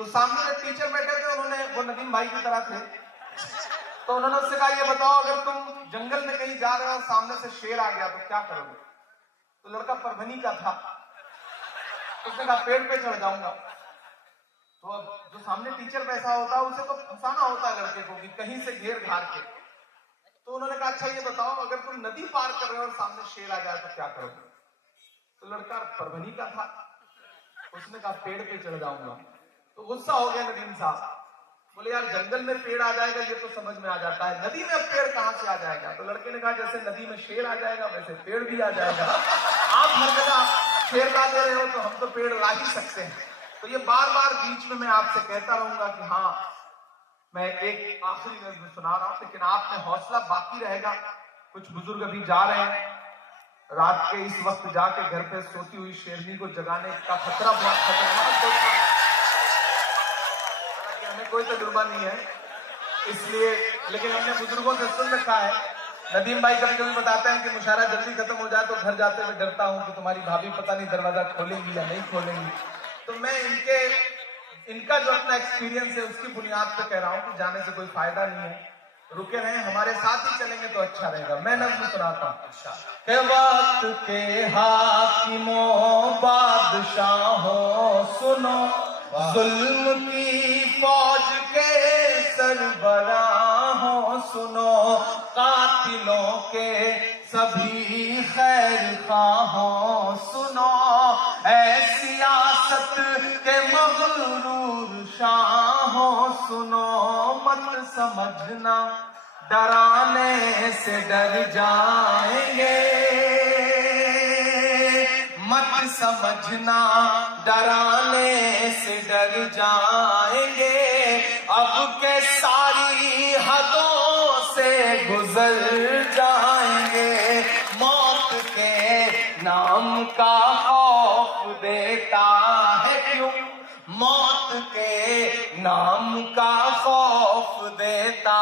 तो सामने जो टीचर बैठे थे उन्होंने, वो नदीम भाई की तरह थे, तो उन्होंने उससे कहा ये बताओ अगर तुम जंगल में कहीं जा रहे हो और सामने से शेर आ गया तो क्या करोगे? तो लड़का परभनी का था, उसने कहा पेड़ पे चढ़ जाऊंगा। तो अब जो सामने टीचर बैठा होता है उसे तो फंसाना होता है लड़के को कि कहीं से घेर घार के। तो उन्होंने कहा अच्छा ये बताओ अगर तुम नदी पार कर रहे हो और सामने शेर आ जाए तो क्या करोगे? तो लड़का परभनी का था, उसने कहा पेड़ पे चढ़ जाऊंगा। तो गुस्सा हो गया नदीम साहब, बोले यार जंगल में पेड़ आ जाएगा ये तो समझ में आ जाता है, नदी में अब पेड़ कहां से आ जाएगा? तो लड़के ने कहा जैसे नदी में शेर आ जाएगा वैसे पेड़ भी आ जाएगा, आप हर जगह शेर ला दे रहे हो तो हम तो पेड़ ला ही सकते हैं। तो ये बार बार बीच में मैं आपसे कहता रहूंगा कि हाँ मैं एक आखिरी नज़्म सुना रहा हूं, लेकिन आप में हौसला बाकी रहेगा। कुछ बुजुर्ग अभी जा रहे हैं, रात के इस वक्त जाके घर पे सोती हुई शेरनी को जगाने का खतरा बहुत खतरनाक होता है। हालांकि हमें कोई तजुर्बा नहीं है इसलिए, लेकिन हमने बुजुर्गों से सुन रखा है। नदीम भाई कभी कभी बताते हैं कि मुशायरा जल्दी खत्म हो जाए तो घर जाते हुए डरता हूं कि तुम्हारी भाभी पता नहीं दरवाजा खोलेंगी या नहीं खोलेंगी। तो मैं इनका जो अपना एक्सपीरियंस है उसकी बुनियाद पे कह रहा हूं कि जाने से कोई फायदा नहीं है, रुके रहें, हमारे साथ ही चलेंगे तो अच्छा रहेगा। मैं नज़्म सुनाता हूं। के वक्त के हाकिमों बादशाहों सुनो, जुल्म की फौज के सरबराहों सुनो, कातिलों के सभी खैर खाहों सुनो, ऐ सियासत के मगरूर शाहों सुनो, मत समझना डराने से डर जाएंगे, मत समझना डराने से डर जाएंगे, अब के सारी हदों से गुजर जाएंगे, मौत के नाम का खौफ देता है क्यों, मौत के नाम का खौफ देता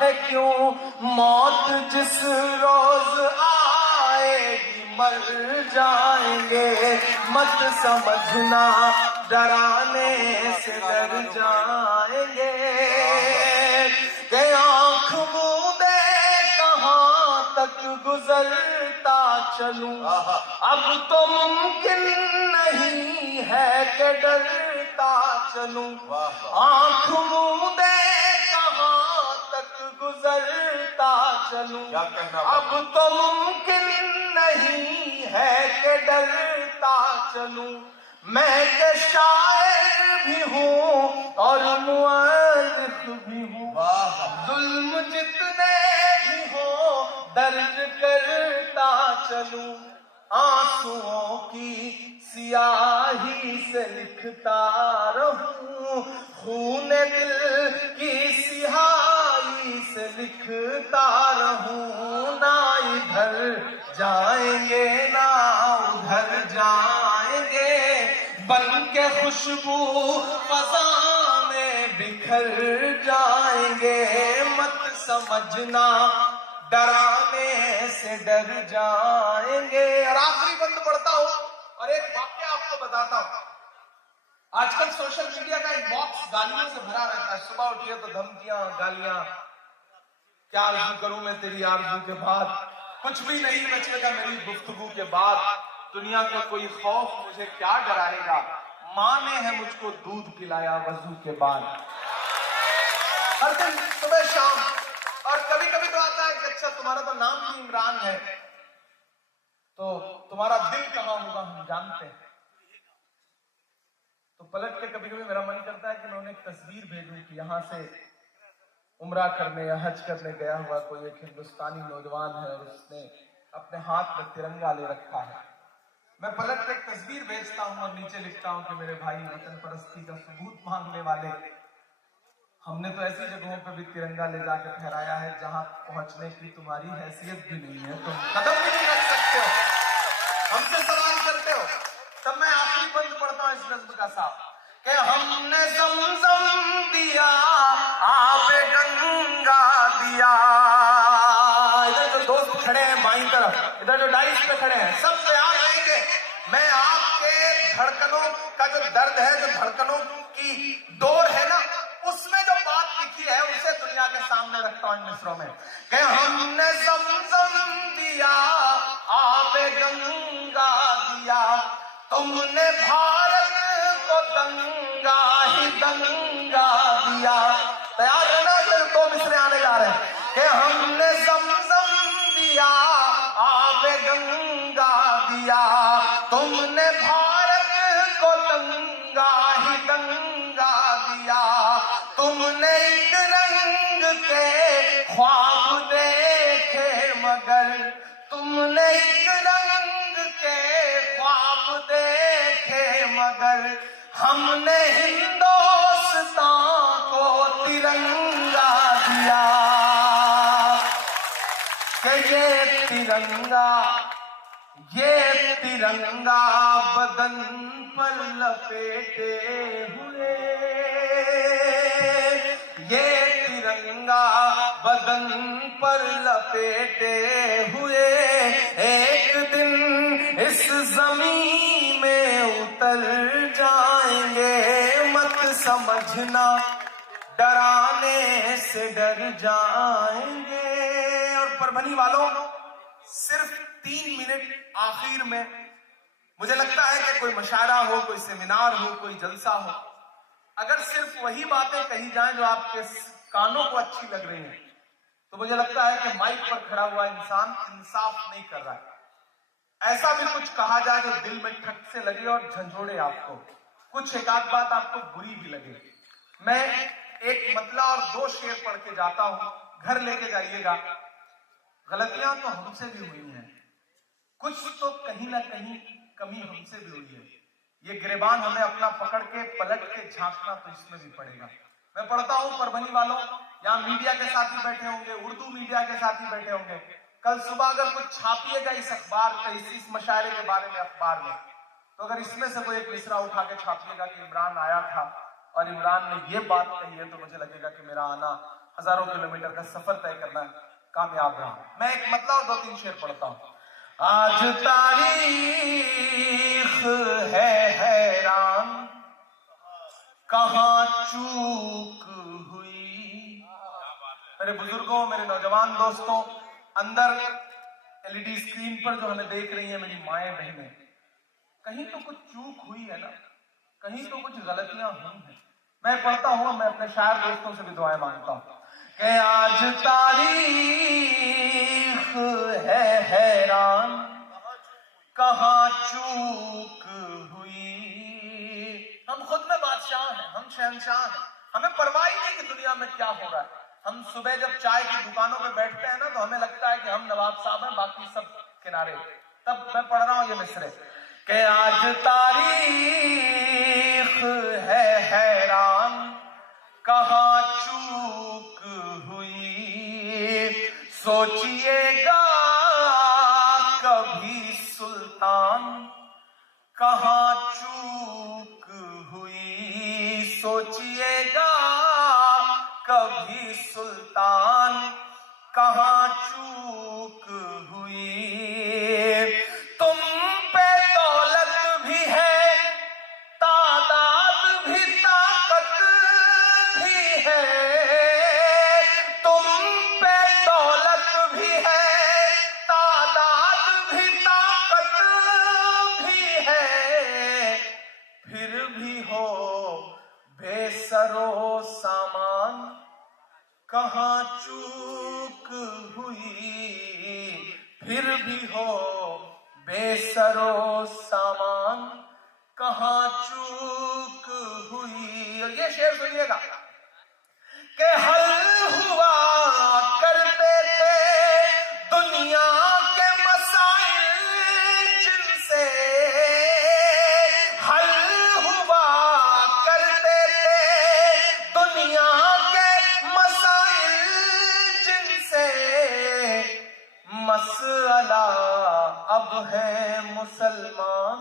है क्यों, मौत जिस रोज आएगी मर जाएंगे, मत समझना डराने से डर जाएंगे, कि आंख मूंदे कहां तक गुजरता चलूं, अब तो मुमकिन नहीं है कि डरता चलूं, आंख मूंदे कहां तक गुजरता चलूं, अब तो मुमकिन नहीं है कि डरता चलूं, मैं के शायर भी हूँ और मुअर्रिख भी हूँ, जुल्म जितने भी हो दर्ज करता चलूं, आंसुओं की सियाही से लिखता रहूं, खून दिल की सियाही से लिखता रहूं, ना इधर जाएंगे ना उधर जाएंगे, बन के खुशबू फज़ा में बिखर जाएंगे, मत समझना डराने से डर जाएंगे। और आखिरी बंद पढ़ता हूं और एक वाक्य आपको बताता हूं। आजकल सोशल मीडिया का इनबॉक्स गालियों से भरा रहता है, सुबह उठिए तो धमकियां गालियां, क्या आरज़ू करूं मैं तेरी आरज़ू के बाद, कुछ भी नहीं बचेगा मेरी गुफ्तगू के बाद, दुनिया का कोई खौफ मुझे क्या डराएगा, माँ ने है मुझको दूध पिलाया वजू के बाद। हर दिन सुबह शाम, और कभी कभी तो आता है कि अच्छा तुम्हारा तो नाम भी इमरान है तो तुम्हारा दिल कहां होगा हम जानते हैं। तो पलट के कभी कभी मेरा मन करता है कि मैं उन्हें एक तस्वीर भेजूं कि यहां से उम्रा करने या हज करने गया हुआ कोई एक हिंदुस्तानी नौजवान है और उसने अपने हाथ में तिरंगा ले रखा है। मैं पलट के एक तस्वीर भेजता हूं और नीचे लिखता हूं कि मेरे भाई वतन परस्ती का सबूत मांगने वाले, हमने तो ऐसी जगहों पे भी तिरंगा ले जाकर फहराया है जहां पहुंचने की तुम्हारी हैसियत भी नहीं है, तुम कदम भी नहीं रख सकते हो, हमसे सवाल करते हो। तब मैं आखिरी बंद पढ़ता हूं इस नज़्म का साथ, कि हमने ज़मज़म दिया आबे गंगा दिया, इधर जो दोस्त खड़े हैं बाईं तरफ, इधर जो डाइस पे खड़े हैं, सब तैयार रहेंगे। मैं आपके धड़कनों का जो दर्द है, जो धड़कनों की 5 मिसरों में कि हमने ज़मज़म दिया, आबे गंगा दिया, तुमने भारत को दंगा ही दंगा दिया। तैयार है ना? फिर 2 मिसरे आने जा रहे हैं कि हमने ज़मज़म दिया, आबे गंगा दिया, तुमने भारत को दंगा ही दंगा दिया, तुमने एक रंग के ख्वाब देखे मगर, तुमने एक रंग के ख्वाब देखे मगर, हमने हिंदुस्तान को तिरंगा दिया कि ये तिरंगा बदन पर लपेटे हुए, ये तिरंगा बदन पर लपेटे हुए एक दिन इस जमीन में उतर जाएंगे, मत समझना डराने से डर जाएंगे। और परभनी वालों, सिर्फ 3 मिनट आखिर में, मुझे लगता है कि कोई मशारा हो, कोई सेमिनार हो, कोई जलसा हो, अगर सिर्फ वही बातें कही जाएं जो आपके कानों को अच्छी लग रही हैं, तो मुझे लगता है कि माइक पर खड़ा हुआ इंसान इंसाफ नहीं कर रहा है। ऐसा भी कुछ कहा जाए जो दिल में ठक से लगे और झंझोड़े आपको, कुछ एक आध बात आपको बुरी भी लगे। मैं एक मतला और 2 शेर पढ़ के जाता हूं, घर लेके जाइएगा। गलतियां तो हमसे भी हुई हैं, कुछ तो कहीं ना कहीं कमी हमसे भी हुई है। ये गिरेबान हमें अपना पकड़ के पलट के झांकना तो इसमें भी पड़ेगा। मैं पढ़ता हूं परभनी वालों, यहाँ मीडिया के साथी बैठे होंगे, उर्दू मीडिया के साथी बैठे होंगे। कल सुबह अगर कुछ छापिएगा इस अखबार का, इस मशायरे के बारे में अखबार में, तो अगर इसमें से कोई एक मिसरा उठा के छापिएगा कि इमरान आया था और इमरान ने ये बात कही है, तो मुझे लगेगा कि मेरा आना हजारों किलोमीटर का सफर तय करना कामयाब रहा। मैं एक मतलब और 2-3 शेर पढ़ता हूं। आज तारीख है हैरान, कहां चूक हुई। मेरे बुजुर्गों, मेरे नौजवान दोस्तों, अंदर एलईडी स्क्रीन पर जो हमें देख रही हैं मेरी माएं बहनें, कहीं तो कुछ चूक हुई है ना, कहीं तो कुछ गलतियां हुई हैं। मैं पढ़ता हूं, मैं अपने शायर दोस्तों से भी दुआएं मांगता हूं कि आज तारीख है हैरान, कहां चूक हुई। हम खुद में बादशाह हैं, हम शहंशाह हैं, हमें परवाह ही नहीं कि दुनिया में क्या हो रहा है। हम सुबह जब चाय की दुकानों पे बैठते हैं ना, तो हमें लगता है कि हम नवाब साहब हैं, बाकी सब किनारे। तब मैं पढ़ रहा हूं ये मिसरे कि आज तारीख है हैरान, कहां चूक हुई। सोचिएगा कभी सुल्तान, कहां चूक हुई। सोचिएगा कभी सुल्तान, कहां चूक हुई। तुम पे दौलत भी है, तादाद भी, ताकत भी है। तुम पे दौलत भी है, तादाद भी, ताकत भी है, फिर भी हो बेसरो सामान, कहां चूक हुई। फिर भी हो बेसरो सामान, कहां चूक हुई। और ये शेर सुनिएगा कि हल हुआ करते थे दुनिया के मसाइल जिनसे, हल हुआ करते थे दुनिया के मसाइल जिनसे। मसला अब है मुसलमान,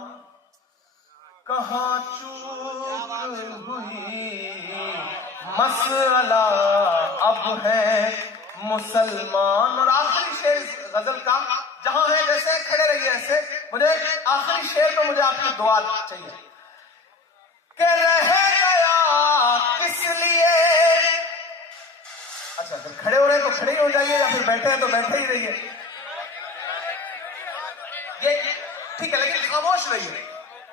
कहां चूक हुई। मसला अब है मुसलमान। और आखिरी शेर गजल का, जहां है जैसे खड़े रहिए ऐसे, मुझे आखिरी शेर में मुझे आपकी दुआ चाहिए कि रह गया किस लिए। अच्छा, अगर खड़े हो रहे हैं तो खड़े ही हो जाइए, या फिर बैठे हैं तो बैठे ही रहिए। ये ठीक है, लेकिन खामोश रहिए।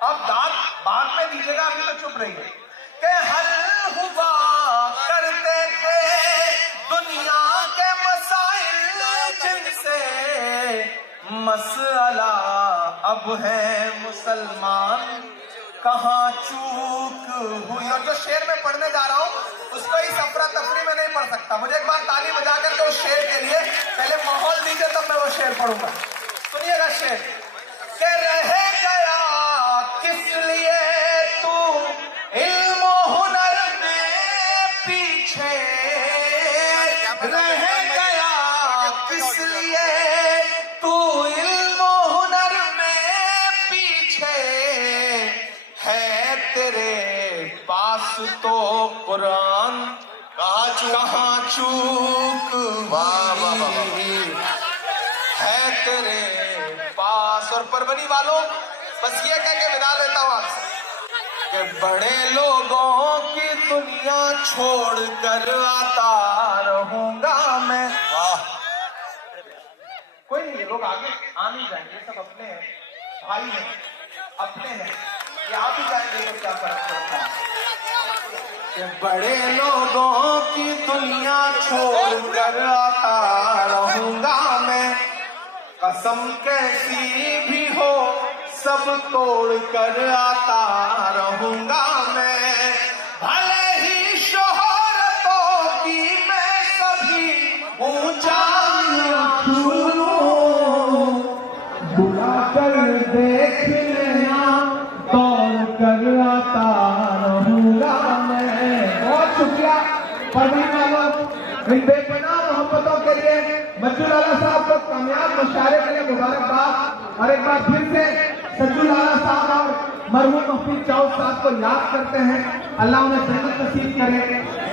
आप दांत बाद में दीजिएगा, अभी तो चुप रहिए। के हल हुआ करते थे दुनिया के मसाइल जिनसे मसला अब है मुसलमान, कहाँ चूक हुई। और जो शेर में पढ़ने जा रहा हूं उसको इस अफरा तफरी में नहीं पढ़ सकता। मुझे एक बार ताली बजा करके उस शेर के लिए पहले माहौल दीजिए, तब मैं वो शेर पढ़ूंगा। सुनिएगा शेर। के रह गया किस लिए तू इल्म हुनर में पीछे, रह गया किस लिए तू इल्म हुनर में पीछे, है तेरे पास तो कुरान, कहाँ चूक हुई है तेरे पास। और परवनी वालों, बस ये कह के विदा लेता हूं आपसे कि बड़े लोगों की दुनिया छोड़कर आता रहूंगा मैं। कोई नहीं, ये लोग आगे आ नहीं जाएंगे, सब अपने हैं, भाई हैं, अपने हैं, ये आप ही जाएंगे तो क्या फर्क पड़ता है। कि बड़े लोगों की दुनिया छोड़कर आता रहूंगा मैं, कसम कैसी भी हो सब तोड़ कर आता रहूंगा मैं। भले ही शोहरतों की मैं कभी ऊंचाइयां छूलूं, बुला कर देख लेना दौड़ कर आता रहूंगा मैं। बहुत शुक्रिया पढ़ने वालों, इन बेपनाह मोहब्बतों के लिए मज्जू लाला साहब को कामयाब मुशायरे के लिए मुबारकबाद। और एक बार फिर से सज्जू लाला साहब और मरहूम मुफ्ती चाउद साहब को याद करते हैं, अल्लाह उन्हें जन्नत नसीब करे।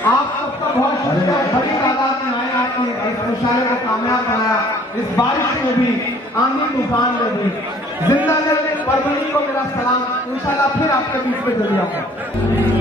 आप सबका बहुत शुक्रिया, बड़ी तादाद में आए, आपने इस मुशायरे को कामयाब बनाया, इस बारिश में भी, आंधी तूफान में भी। जिंदा दिल परवनी को मेरा सलाम, इंशाल्लाह फिर आपके बीच में जल्दी आऊंगा।